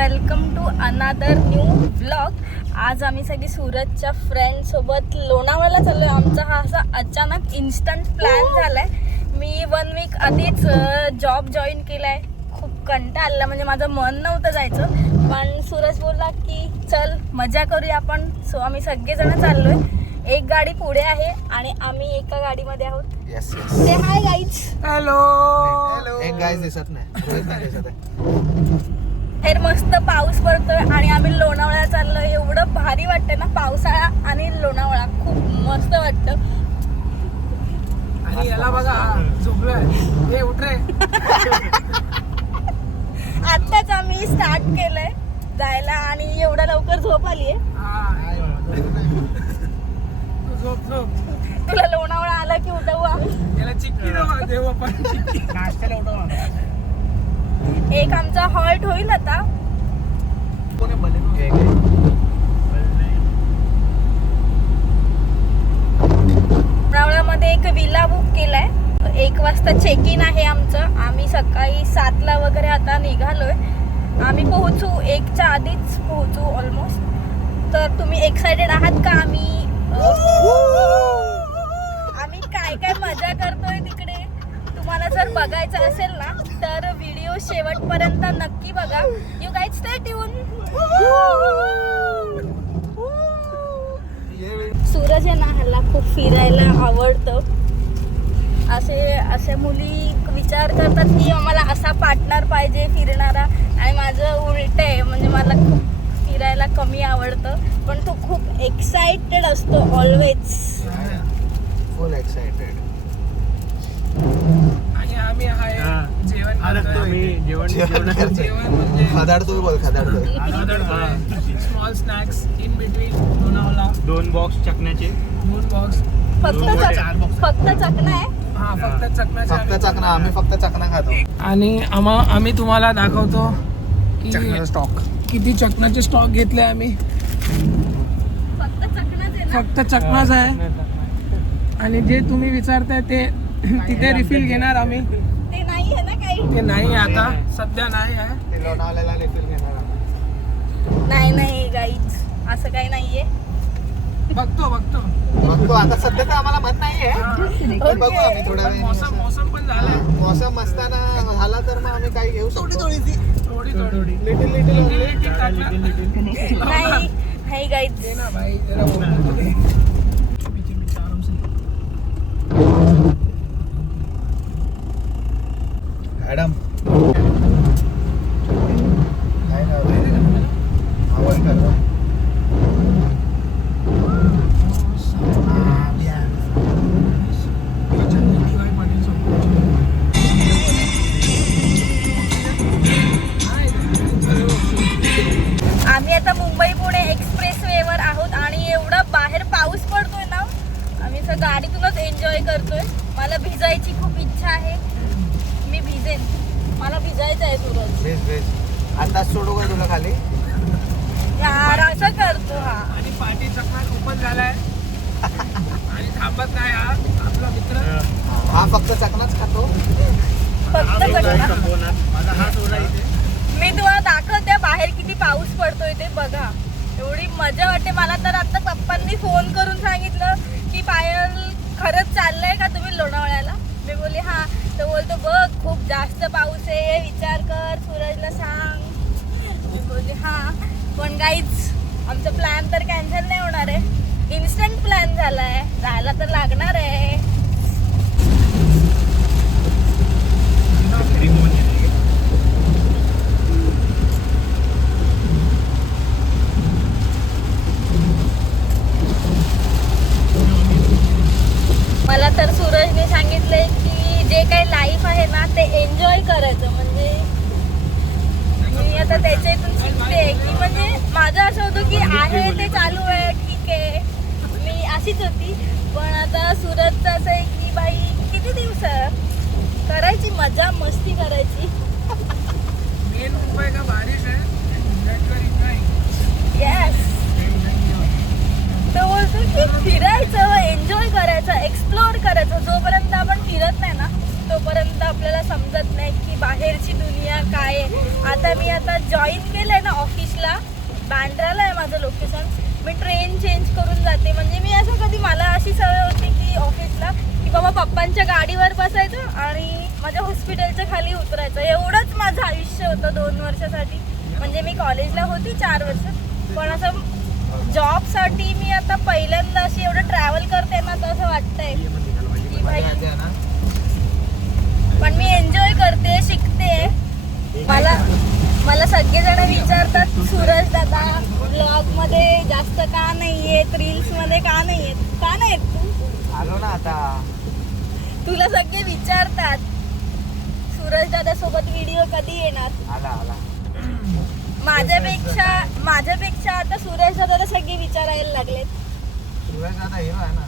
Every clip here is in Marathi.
Welcome to another new blog. आज आम्ही सगळी सुरतच्या फ्रेंड सोबत लोणावळ्याला चाललोय. आमचा हा असा अचानक इन्स्टंट प्लॅन झालाय. मी 1 वीक आधीच जॉब जॉईन केलाय. खूप कंटाळा आला, म्हणजे माझं मन नव्हतं जायचं, पण सूरज बोलला की चल मजा करूया आपण. सो आम्ही सगळेजण चाललोय. एक गाडी पुढे आहे आणि आम्ही एका गाडीमध्ये आहोत. Yes yes. Say hi guys. Hello. एक गाईज दिसत नाही, रोहित नाही दिसत आहे. बाहेर मस्त पाऊस पडतोय आणि आम्ही लोणावळ्याला चाललोय. एवढं भारी वाटतं ना, पावसाळा आणि लोणावळा खूप मस्त वाटतं. आणि याला बघा झोपलोय. हे उठ रे. आत्ताच आम्ही स्टार्ट केलंय जायला आणि एवढ्या लवकर झोप आलीये. तू झोप झोप. तुला लोणावळा आला की उठवू आम्ही. याला चिक्की देऊ आपण. नाश्त्याला उठव. एक आमचा हॉल्ट होईल आता. लोणावळ्यामध्ये एक विला बुक केलाय. 1 वाजता चेक इन आहे आमचं. आम्ही सकाळी 7ला वगैरे आता निघालोय. आम्ही पोहोचू 1च्या आधीच पोहोचू ऑलमोस्ट. तर तुम्ही एक्साइटेड आहात का? आम्ही काय काय मजा करतोय तिकडे तुम्हाला जर बघायचं असेल ना, तर व्हिडिओ शेवटपर्यंत नक्की बघा. You guys stay tune. Suraj आहे ना, ह्याला खूप फिरायला आवडतं. असे मुली विचार करतात की आम्हाला असा पार्टनर पाहिजे फिरणारा, आणि माझं उलट आहे. म्हणजे मला खूप फिरायला कमी आवडतं, पण तो खूप एक्साइटेड असतो ऑलवेज. फुल एक्साइटेड. आणि आम्ही आहे जेवण म्हणजे खदाड तुम्ही बोल, खदाड small snacks in between Lonavala. 2 box चकण्याचे. 2 बॉक्स. फक्त चकना आहे. हा फक्त चकनाचे. फक्त चकना. आम्ही फक्त चकना खातो. आणि आम्ही तुम्हाला दाखवतो की चकनाचा स्टॉक किती चकनाचे स्टॉक घेतले आम्ही. फक्त चकनाच आहे ना. फक्त चकनाच आहे. आणि जे तुम्ही विचारताय ते तिथे रिफिल घेणार आम्ही. ते नाही आहे ना काही. ते नाही आहे आता, सध्या नाही आहे. ते लोणावळ्याला रिफिल घेणार आम्ही. नाही गाईज, असं काही नाहीये. बघतो बघतो आता. सध्या तर आम्हाला मन नाहीये, पण बघू आम्ही थोड्या वेळ. मौसम पण झालाय. मौसम असताना झाला तर मग आम्ही काही घेऊ शकतो. थोडी लिटिल नाही गाईज. दे ना भाई, जरा बोलतो दे. पीछे आराम से. मॅडम काय आवाज करा. आम्ही आता मुंबई पुणे एक्सप्रेस वेवर आहोत आणि एवढा बाहेर पाऊस पडतोय ना, आम्ही तर गाडीतूनच एन्जॉय करतोय. मला भिजायची खूप इच्छा आहे. मी भिजेन, मला भिजायचं आहे सूरज. बेस आताच सोडू का तुला खाली? यार असं करतो हा. आणि पाठी चकना ओपन झालाय आणि थांबत नाही हा आपला मित्र. हा फक्त चकनाच खातो. फक्त चकना. माझा हात ओढा इथे. मी तुम्हाला दाखवते बाहेर किती पाऊस पडतोय ते बघा. एवढी मजा वाटते मला तर. आता पप्पांनी फोन करून सांगितलं की पायल खरंच चाललंय का तुम्ही लोणावळ्याला? मी बोलली हा. तो बोलतो बघ खूप जास्त पाऊस आहे, विचार कर, सूरजला सांग. मी बोलली हा. पण गाईज, आमचा प्लॅन तर कॅन्सल नाही होणार आहे. इन्स्टंट प्लॅन झालाय, जायला तर लागणार आहे. मला तर सूरजने सांगितलंय की जे काही लाईफ आहे ना ते एन्जॉय करायचं. म्हणजे मी आता त्याच्या इथून शिकते की म्हणजे माझं असं होतं की आहे ते चालू आहे, ठीक आहे, मी अशीच होती. पण आता सूरजचं असं आहे की बाई किती दिवस करायची मजा मस्ती करायची. मेन मुंबई का बारिश है. येस. तो बोलतो की फिरायचं, एन्जॉय करायचं, एक्सप्लोअर करायचं. जोपर्यंत आपण फिरत नाही ना तोपर्यंत आपल्याला समजत नाही की बाहेरची दुनिया काय आहे. आता मी जॉईन केलंय ना ऑफिसला बांद्राला आहे माझं लोकेशन. मी ट्रेन चेंज करून जाते. म्हणजे मी असं कधी मला अशी सवय होती की ऑफिसला की बाबा पप्पांच्या गाडीवर बसायचं आणि माझ्या हॉस्पिटलच्या खाली उतरायचं. एवढंच माझं आयुष्य होतं 2 वर्षासाठी. म्हणजे मी कॉलेजला होती 4 वर्ष, पण असं जॉबसाठी मी आता पहिल्यांदा अशी एवढं ट्रॅव्हल करते ना, तर असं वाटतंय की भाई. पण मी एन्जॉय करते, शिकते. मला सगळेजण विचारतात सूरज दादा ब्लॉग मध्ये जास्त का नाही येत, रील्स मध्ये का नाही येत. का नाही येत तू? आलो ना आता. तुला सगळे विचारतात सूरज दादा सोबत व्हिडिओ कधी येणार. आला माझ्यापेक्षा आता सूरज दादाला सगळे विचारायला लागलेत. सूरज दादा हिरो आहे ना.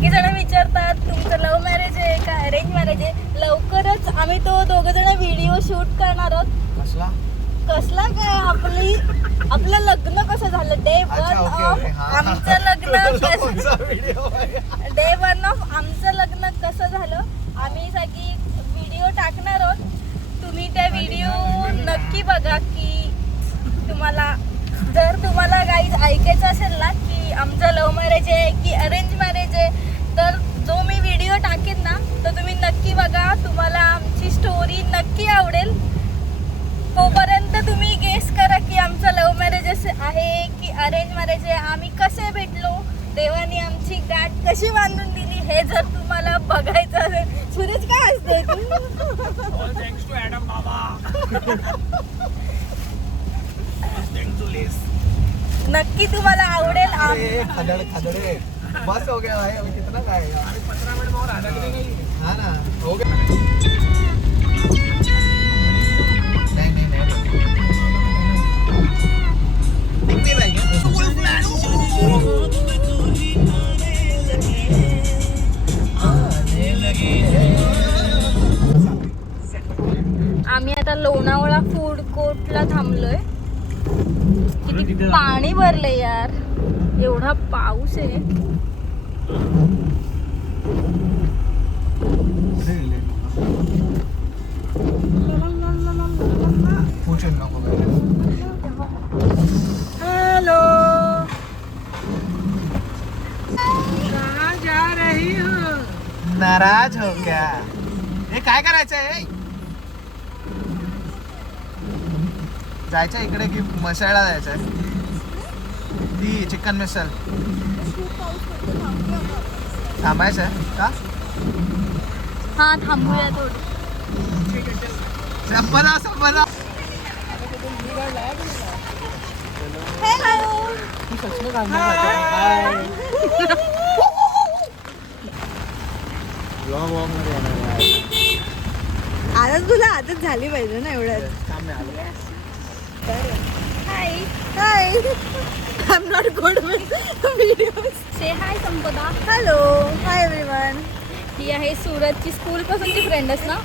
की जण विचारतात तुमचं लव्ह मॅरेज आहे का अरेंज मॅरेज आहे. लवकरच आम्ही तो दोघं जण व्हिडिओ शूट करणार आहोत. कसला काय आपलं लग्न कसं झालं डे 1 ऑफ आमचं लग्न कसं झालं आम्ही सगळी व्हिडिओ टाकणार आहोत. तुम्ही त्या व्हिडिओ नक्की बघा. की जर तुम्हाला गाईज ऐकायचं असेल ना की आमचं लव्ह मॅरेज आहे की अरेंज मॅरेज आहे, तर जो मी व्हिडिओ टाकेन ना तर तुम्ही नक्की बघा. तुम्हाला आमची स्टोरी नक्की आवडेल. तोपर्यंत तुम्ही गेस करा की आमचं लव्ह मॅरेज आहे की अरेंज मॅरेज आहे, आम्ही कसे भेटलो, देवाने आमची गाठ कशी बांधून दिली, हे जर तुम्हाला बघायचं असेल. सूरज काय असते All thanks to Adam Baba. Thanks to Les. नक्की तुम्हाला आवडेल. खदड़े बस हो गया भाई. अभी कितना का है यार. 15 मिनट में और आधा लगेगा. हाँ ना हो गया. नहीं दिखती नहीं है. आम्ही आता लोणावळा फूड कोर्टला थांबलोय. किती पाणी भरले यार, एवढा पाऊस आहे. हेलो, कहाँ जा रही हो? नाराज हो क्या? हे काय करायचं आहे? जायचं इकडे की मसाला जायचं? ती चिकन मिसल थांबायचं का? हा थांबूया थोडं. संपला. आजच तुला आजच झाली पाहिजे ना एवढं. Hi I am not good with videos. Say hi Sampada. Hello hi everyone. ही आहे सूरजची स्कूल पासूनची फ्रेंडच ना.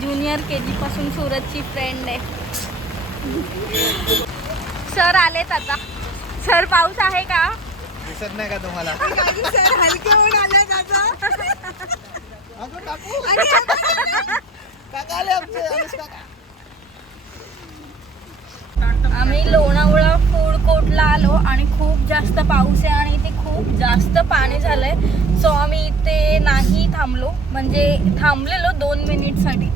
ज्युनियर केजी पासून सूरजची फ्रेंड आहे. सर आलेत आता. सर पाऊस आहे का? दिसत नाही का तुम्हाला? सर हलके होऊन आलेत आता. काका आले आमचे. आम्ही लोणावळा फूड कोर्टला आलो आणि खूप जास्त पाऊस आहे आणि इथे खूप जास्त पाणी झालंय. सो आम्ही इथे नाही थांबलो, म्हणजे थांबलेलो 2 मिनिटसाठी,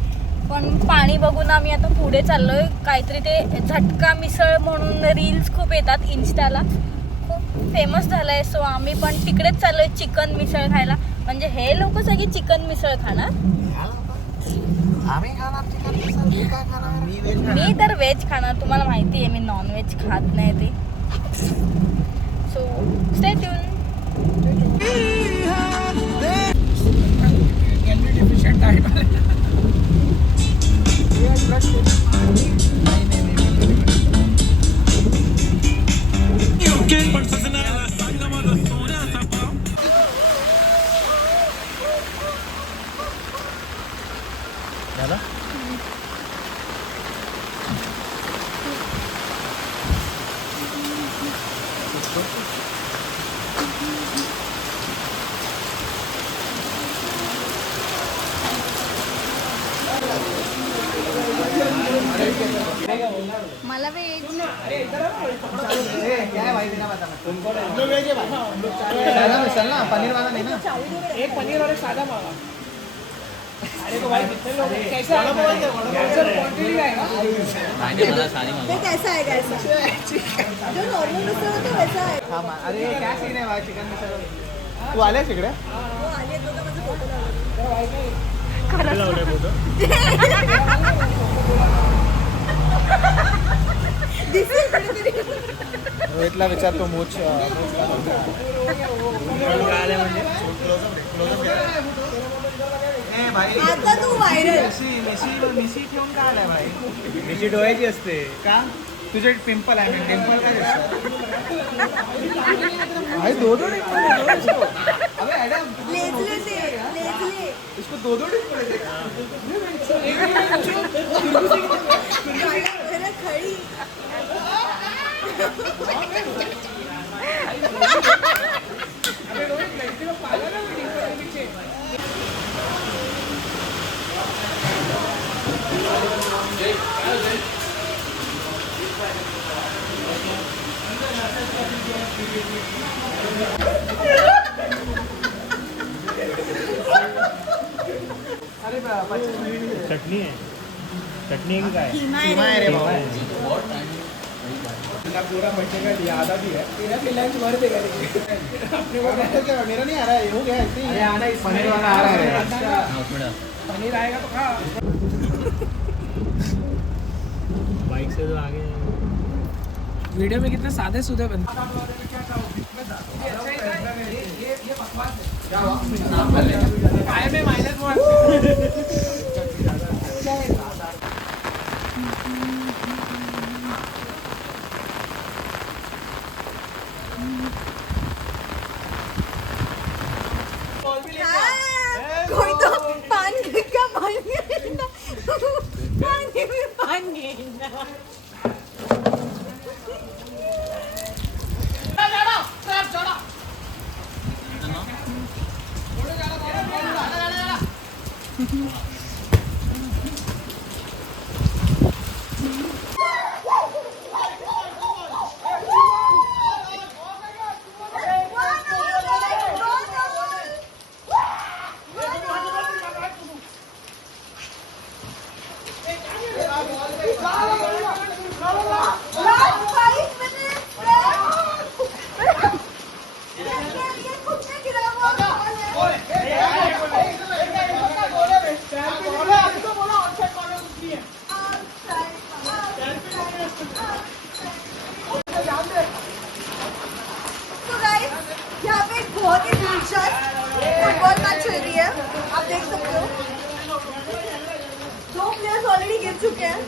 पण पाणी बघून आम्ही आता पुढे चाललोय. काहीतरी ते झटका मिसळ म्हणून रील्स खूप येतात इन्स्टाला, खूप फेमस झालंय. सो आम्ही पण तिकडेच चाललोय चिकन मिसळ खायला. म्हणजे हे लोक सगळे चिकन मिसळ खाणार. आम्ही खाणार चिकन मिसळ. मी काय खाणार? मी तर व्हेज खाणार. तुम्हाला माहिती आहे मी नॉन व्हेज खात नाही ते. So stay tune. Deficient आहे. मला भी एक क्या है भाई बिना बता दो वेज है भाई सादा मिसल ना पनीर वाला नहीं ना एक पनीर और एक सादा मांगा। अरे तो भाई कितने लोग हैं? कैसा क्वांटिटी आएगा? ये कैसा है कैसा जो नॉर्मल मिसल होता है वैसा है हाँ अरे क्या सीन है भाई चिकन मिसल तू आले तिकडे वो आले तो माझं फोटो लावला रोहितला विचारतो मूच आता तू व्हायरल मिशी ठेवून का आलाय भाई मिशी डोळ्याची असते का तुझे पिंपल आहे डिंपल काय भाई दो डिंपल अबे एडम लेजले से लेजले इसको दो डिंपल मेरा खड़ी चटणी आहे चटणी आहे की काय कीमा है रे बाबा पूरा बच्चे का याद भी है तेरा भी लंच भर देगा अपने को मेरा नहीं आ रहा है हो गया ऐसे ही आना इस पनीर वाला आ रहा है पनीर आएगा तो खा बाइक से तो आगे वीडियो में कितने सादे सुधे बनते काय में माइनस कोई तो पानी का पानी पानी में पानी यहाँ पे एक बहुत ही दिलचस्प फुटबॉल मैच चल रही है आप देख सकते हो 2 प्लेयर्स ऑलरेडी गिर चुके हैं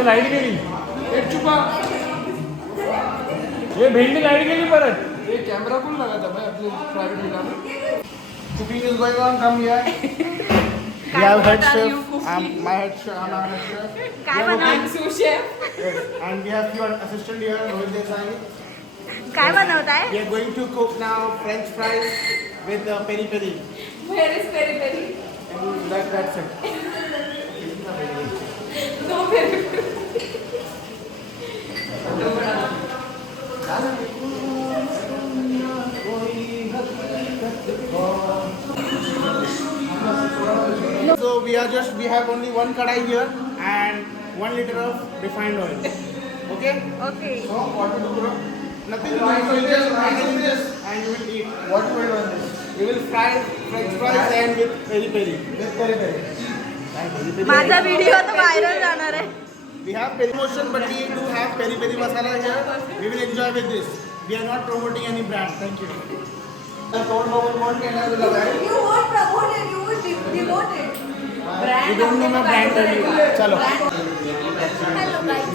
अबे लाईट गेली. एक चुका हे भेंडी लाईट गेली परत. ये कॅमेरा पण लगा था भाई अपने प्राइवेट विला में. Cooking is going on. Come here. We have head chef. My head chef. I'm our head chef. काय बनवत Yes. And we have few assistant here. Rohit Desai. काय बनवताय? We are going to cook now French fries with peri peri. Where is peri peri? And that's it. No peri peri. So we have only one kadai here and 1 liter of refined oil. Okay? Okay. So what to do, bro? Nothing. You will just handle this and you will eat. What will you do this? You will fry French fries and with peri peri. With peri peri. माझा व्हिडिओ तर व्हायरल जाणार आहे. We have peri motion, but we do have peri peri masala here. We will enjoy with this. We are not promoting any brand. Thank you. The phone won't get us love. You won't promote it, you will demote it. You don't know my brand value. Chalo. Hello guys.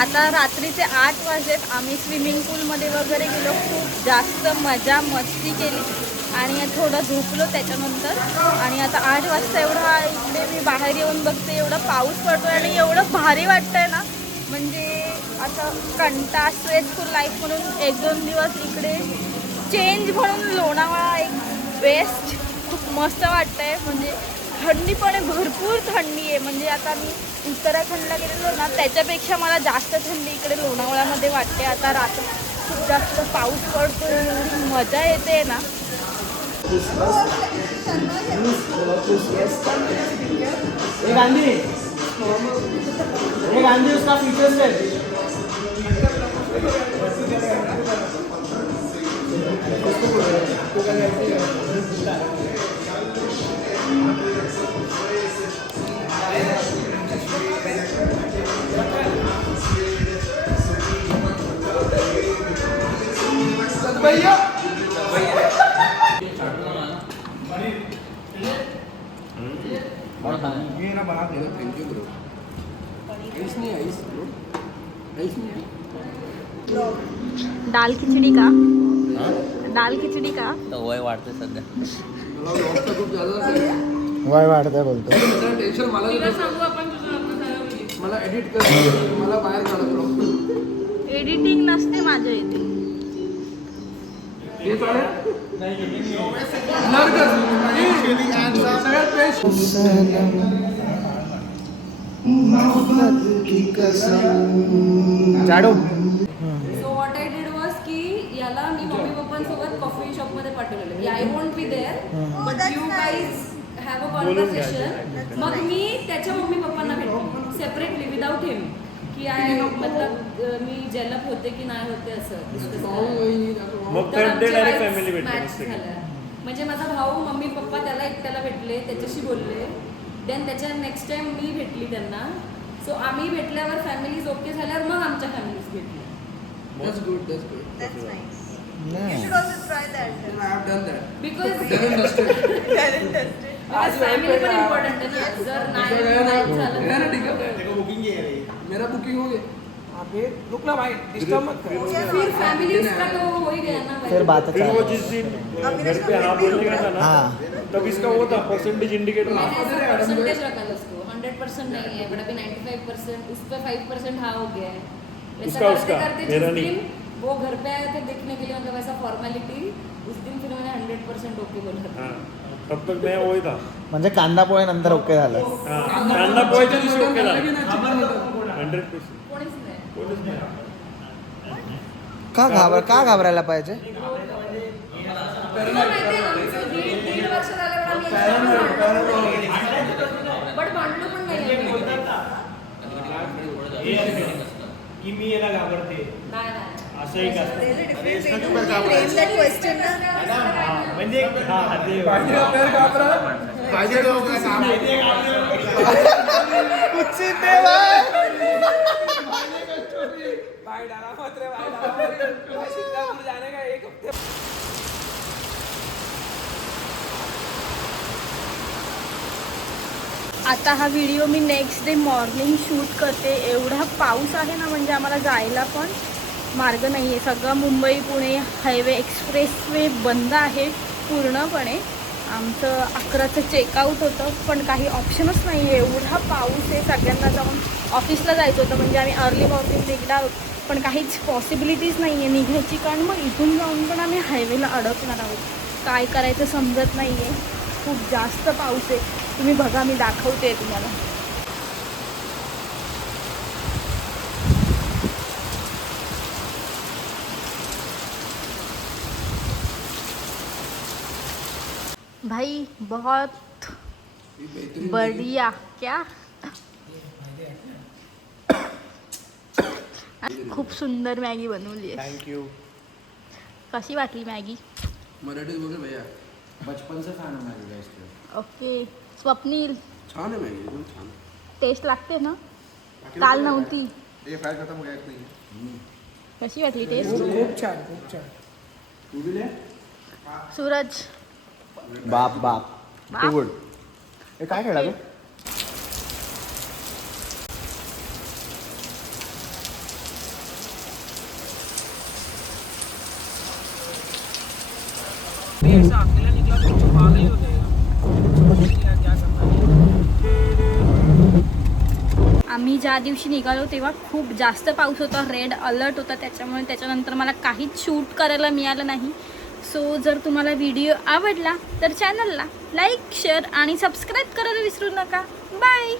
आता रात्रीचे 8 वाजलेत. आम्ही स्विमिंग पूलमध्ये वगैरे गेलो, खूप जास्त मजा मस्ती केली आणि थोडं झोपलो त्याच्यानंतर. आणि आता 8 वाजता एवढा इकडे मी बाहेर येऊन बघते, एवढा पाऊस पडतोय आणि एवढं भारी वाटतंय ना. म्हणजे असं कंटाळा स्ट्रेसफुल लाईफ म्हणून 1-2 दिवस इकडे चेंज म्हणून लोणावळा एक बेस्ट, खूप मस्त वाटतंय. म्हणजे थंडी पण आहे, भरपूर थंडी आहे. म्हणजे आता मी उत्तराखंडला गेलेलो ना, त्याच्यापेक्षा मला जास्त थंडी इकडे लोणावळ्यामध्ये वाटते. आता रात्री खूप जास्त पाऊस पडतो, एवढी मजा येते ना. गांधी उसका फीचर्स है. भैया ये ना बना दे. Thank you bro. आइस नहीं आइस ब्रो. आइस नहीं. दाल खिचडी का? दाल खिचडी का? वय वाढते सध्या. मला व्लॉगचा खूप जास्त वय वाढतंय बोलतो. टेन्शन मला एडिट कर, मला बाहेर काढत ब्लॉग. एडिटिंग नसते माझ्या इथे. हे चालेल ब्लर कर. सगळ्यात बेस्ट झाडू. So what I did was की याला मी मम्मी पप्पांसोबत कॉफी शॉपमध्ये पाठवलेलं. I want be there but you guys have a conversation. मग मी त्याच्या मम्मी पप्पांना भेटली सेपरेटली विदाउट हिम, की आय मतलब मी जेलप होते की नाही होते असं डिस्कस मग तर third day आमचे direct vibes family भेटले match नसते का? झाल्या. म्हणजे माझा भाऊ मम्मी पप्पा त्याला एकट्याला भेटले, त्याच्याशी बोलले. देन त्याच्या नेक्स्ट टाइम मी भेटली त्यांना. सो आम्ही भेटल्यावर फॅमिलीज ओके झाल्यावर मग आमच्या फॅमिलीज भेटल्या. That's good, that's good. That's nice. Yeah. You should also try that. I have done that. Because Done and dusted. Family पण इम्पॉर्टंट आहे ना. जर नाही झालं मेरा तर- ठीक है. देखो बुकिंग ये है. मेरा बुकिंग हो गया. अबे रुक ना भाई, डिस्टर्ब मत कर. फिर फैमिलीज का तो हो ही गया ना भाई. फिर बात फिर वो जिस दिन घर पे हाँ बोलने का था ना, हाँ. तब इसका वो था परसेंटेज इंडिकेटर. मैंने ऐसा परसेंटेज रखा था उसको. 100% नहीं है बट अभी 95%, उस पर 5% हाँ हो गया है. वैसा उसका- करते उसका, करते मेरा जिस नहीं. दिन वो घर पे आए थे देखने के लिए, मतलब ऐसा फॉर्मेलिटी, उस दिन फिर मैंने 100% ओके बोला था. हाँ, तब तक मैं वही था. म्हणजे कांदा पोहे नंतर ओके झालं. हाँ, कांदा पोहायच्या दिवशी ओके मला की झाला. नाही चिकन होतं. 100%. कोणीच नाही. कोणीच नाही. का घाबरायला पाहिजे? तुला माहिती आहे आमचं दीड वर्ष झालं पण आम्ही बट भांडलो पण नाही आम्ही. की मी याला घाबरते नाही नाही असं एक असतं म्हणजे पाहिजे तो भाई डाला मत रे भाई डाला मत। भाई सिंगापुर जाने का 1 हफ्ते आता हा व्हिडिओ मी नेक्स्ट डे मॉर्निंग शूट करते. एवढा पाऊस आहे ना, म्हणजे आम्हाला जायला पण मार्ग नाही आहे. सगळं मुंबई पुणे हायवे एक्सप्रेसवे बंद आहे पूर्णपणे. आमचं 11चं चेकआउट होतं, पण काही ऑप्शनच नाही आहे. एवढा पाऊस आहे. सगळ्यांना जाऊन ऑफिसला जायचं होतं, म्हणजे आम्ही अर्ली मॉर्निंग निघणार आहोत, पण काहीच पॉसिबिलिटीज नाही आहे निघायची. कारण मग इथून जाऊन पण आम्ही हायवेला अडकणार आहोत. काय करायचं समजत नाही आहे. खूप जास्त पाऊस आहे. तुम्ही बघा, मी दाखवते तुम्हाला. भाई बहुत बढ़िया. क्या खूप सुंदर मॅगी बनवली आहे. थँक्यू. कशी वाटली मॅगी? मराठीत बोल भैया बचपन से फैन हूँ मैगी का इसके ओके. स्वप्नील, छान है मैगी एकदम छान टेस्ट लागते ना? काल नव्हती. ये फ्राय खत्म हो गया एक नहीं. कशी वाटली टेस्ट? खूप छान खूप छान तू भी ले सूरज बाप बाप बाप. Too good. हे काय खेळा ग? ऐसा अकेला निकला तो पागल ही हो जाएगा क्या करना है। आम्ही ज्या दिवशी निघालो तेव्हा खूप जास्त पाऊस होता. रेड अलर्ट होता. त्याच्यामुळे त्याच्यानंतर मला काहीच शूट करायला मिळालं नाही. सो जर तुम्हाला व्हिडिओ आवडला तर चॅनलला लाईक, शेअर आणि सबस्क्राईब करायला विसरू नका. बाय.